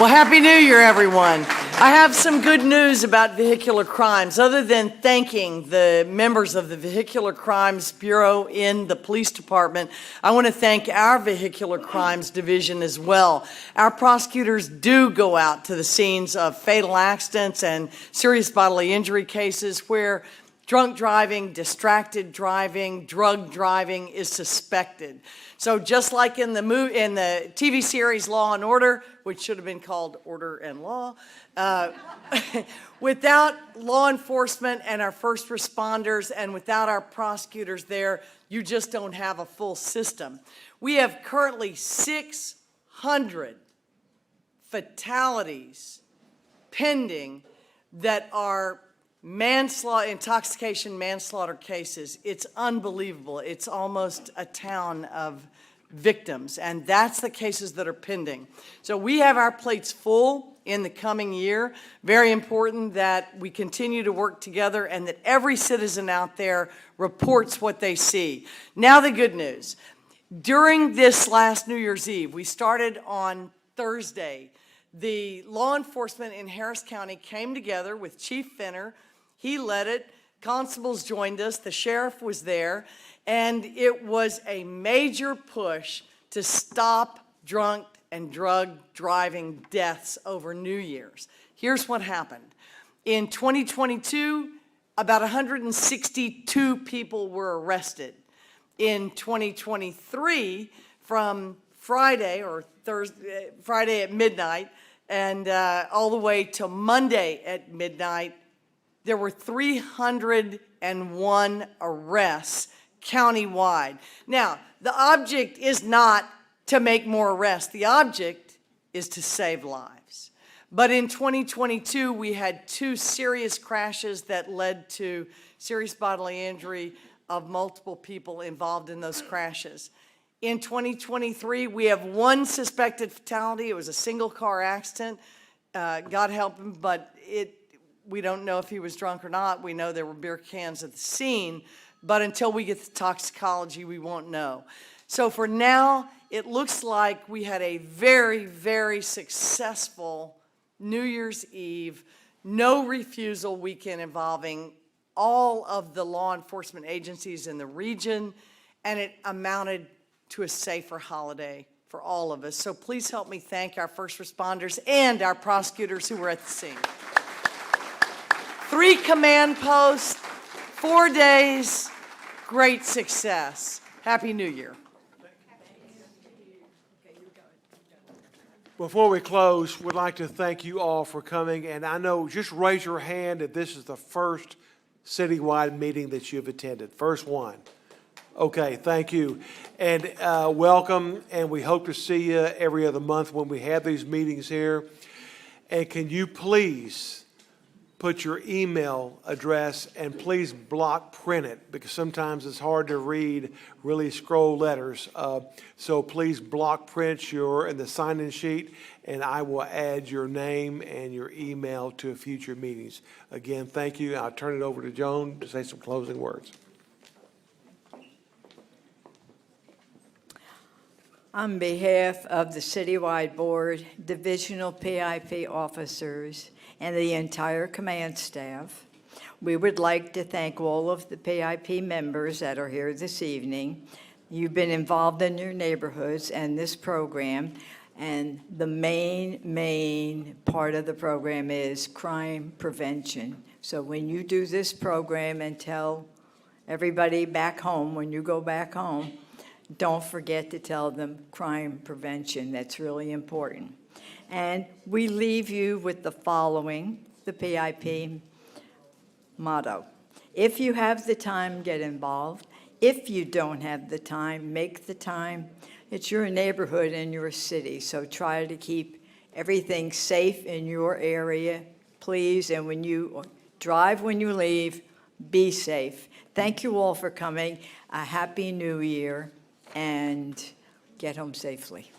Well, Happy New Year, everyone. I have some good news about vehicular crimes. Other than thanking the members of the Vehicular Crimes Bureau in the police department, I want to thank our Vehicular Crimes Division as well. Our prosecutors do go out to the scenes of fatal accidents and serious bodily injury cases where drunk driving, distracted driving, drug driving is suspected. So just like in the TV series Law and Order, which should have been called Order and Law, without law enforcement and our first responders and without our prosecutors there, you just don't have a full system. We have currently 600 fatalities pending that are intoxication manslaughter cases. It's unbelievable. It's almost a town of victims, and that's the cases that are pending. So we have our plates full in the coming year. Very important that we continue to work together and that every citizen out there reports what they see. Now the good news. During this last New Year's Eve, we started on Thursday. The law enforcement in Harris County came together with Chief Fenner. He led it. Constables joined us. The sheriff was there. And it was a major push to stop drunk and drug driving deaths over New Year's. Here's what happened. In 2022, about 162 people were arrested. In 2023, from Friday at midnight and all the way to Monday at midnight, there were 301 arrests countywide. Now, the object is not to make more arrests. The object is to save lives. But in 2022, we had 2 serious crashes that led to serious bodily injury of multiple people involved in those crashes. In 2023, we have 1 suspected fatality. It was a single car accident. God help him, but we don't know if he was drunk or not. We know there were beer cans at the scene, but until we get the toxicology, we won't know. So for now, it looks like we had a very, very successful New Year's Eve, no refusal weekend involving all of the law enforcement agencies in the region, and it amounted to a safer holiday for all of us. So please help me thank our first responders and our prosecutors who were at the scene. 3 command posts, 4 days, great success. Happy New Year. Before we close, we'd like to thank you all for coming. And I know, just raise your hand if this is the first citywide meeting that you've attended. First one. Okay, thank you. And welcome, and we hope to see you every other month when we have these meetings here. And can you please put your email address, and please block print it, because sometimes it's hard to read really scroll letters. So please block print in the sign-in sheet, and I will add your name and your email to future meetings. Again, thank you. I'll turn it over to Joan to say some closing words. On behalf of the Citywide Board, divisional PIP officers, and the entire command staff, we would like to thank all of the PIP members that are here this evening. You've been involved in your neighborhoods and this program, and the main part of the program is crime prevention. So when you do this program and tell everybody back home, when you go back home, don't forget to tell them crime prevention. That's really important. And we leave you with the following, the PIP motto. If you have the time, get involved. If you don't have the time, make the time. It's your neighborhood and your city, so try to keep everything safe in your area, please. And when you drive, when you leave, be safe. Thank you all for coming. A Happy New Year, and get home safely.